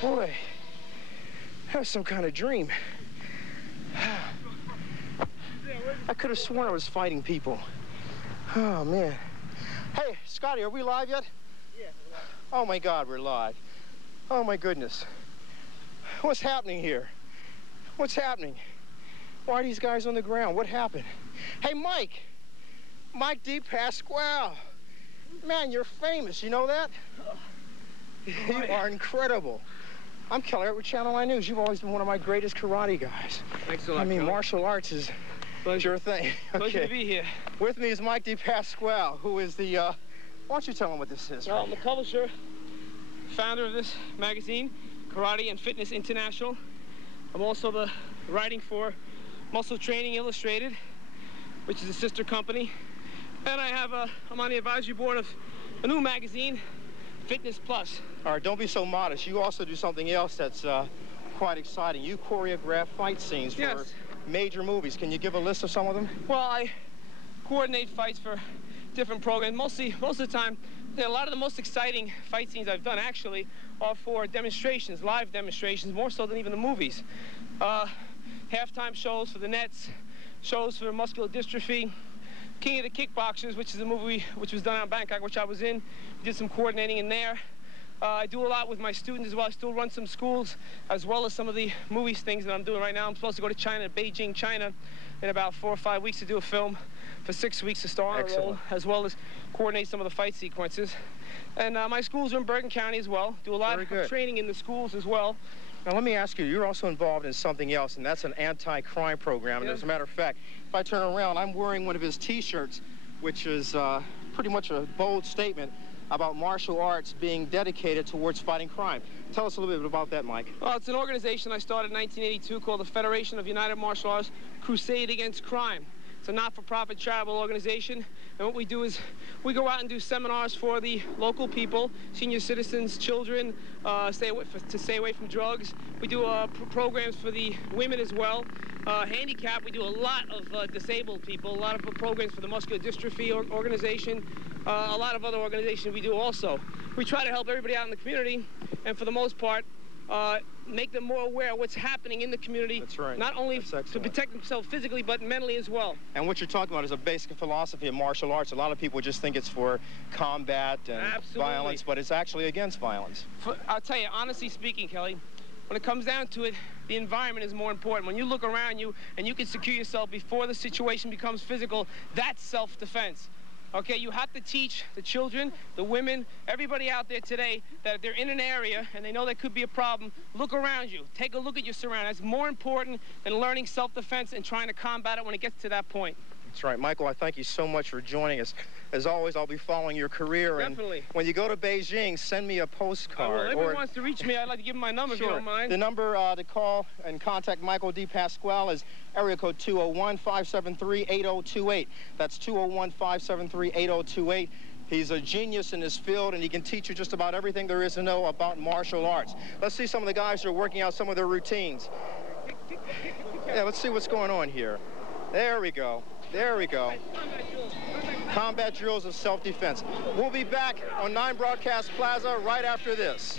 Boy, that was some kind of dream. I could have sworn I was fighting people. Oh, man. Hey, Scotty, are we live yet? Yeah, we're live. Oh, my God, we're live. Oh, my goodness. What's happening here? What's happening? Why are these guys on the ground? What happened? Hey, Mike. Mike DePasquale. Man, you're famous. You know that? You are incredible. I'm Kelly Hart with Channel 9 News. You've always been one of my greatest karate guys. Thanks a lot, I mean, Kelly. Martial arts is your thing. Pleasure to be here. With me is Mike DePasquale, who is the, why don't you tell him what this is? Well, I'm the publisher, founder of this magazine, Karate and Fitness International. I'm also the writing for Muscle Training Illustrated, which is a sister company. And I'm on the advisory board of a new magazine, Fitness Plus. All right, don't be so modest. You also do something else that's quite exciting. You choreograph fight scenes for major movies. Can you give a list of some of them? Well, I coordinate fights for different programs. Most of the time, a lot of the most exciting fight scenes I've done actually are for demonstrations, live demonstrations, more so than even the movies. Halftime shows for the Nets, shows for muscular dystrophy. King of the Kickboxers, which is a movie which was done out in Bangkok, which I was in. We did some coordinating in there. I do a lot with my students as well. I still run some schools, as well as some of the movies things that I'm doing right now. I'm supposed to go to China, Beijing, China, in about 4 or 5 weeks to do a film for 6 weeks to star in a role, as well as coordinate some of the fight sequences. And my schools are in Bergen County as well. Do a lot of training in the schools as well. Now, let me ask you, you're also involved in something else, and that's an anti-crime program. And as a matter of fact, if I turn around, I'm wearing one of his T-shirts, which is pretty much a bold statement about martial arts being dedicated towards fighting crime. Tell us a little bit about that, Mike. Well, it's an organization I started in 1982 called the Federation of United Martial Arts Crusade Against Crime. It's a not-for-profit charitable organization, and what we do is we go out and do seminars for the local people, senior citizens, children, to stay away from drugs. We do programs for the women as well. Handicap, we do a lot of disabled people, a lot of programs for the muscular dystrophy organization, a lot of other organizations we do also. We try to help everybody out in the community, and for the most part, make them more aware of what's happening in the community. That's right. Not only to protect themselves physically, but mentally as well. And what you're talking about is a basic philosophy of martial arts. A lot of people just think it's for combat and violence, but it's actually against violence. I'll tell you, honestly speaking, Kelly, when it comes down to it, the environment is more important. When you look around you and you can secure yourself before the situation becomes physical, that's self-defense. Okay, you have to teach the children, the women, everybody out there today that if they're in an area and they know there could be a problem, look around you. Take a look at your surroundings. That's more important than learning self-defense and trying to combat it when it gets to that point. That's right. Michael, I thank you so much for joining us. As always, I'll be following your career. Definitely. And when you go to Beijing, send me a postcard. If anyone wants to reach me, I'd like to give them my number if you don't mind. The number to call and contact Michael DePasquale is area code 201-573-8028. That's 201-573-8028. He's a genius in his field, and he can teach you just about everything there is to know about martial arts. Let's see some of the guys who are working out some of their routines. Yeah, let's see what's going on here. There we go. There we go. Combat drills of self-defense. We'll be back on 9 Broadcast Plaza right after this.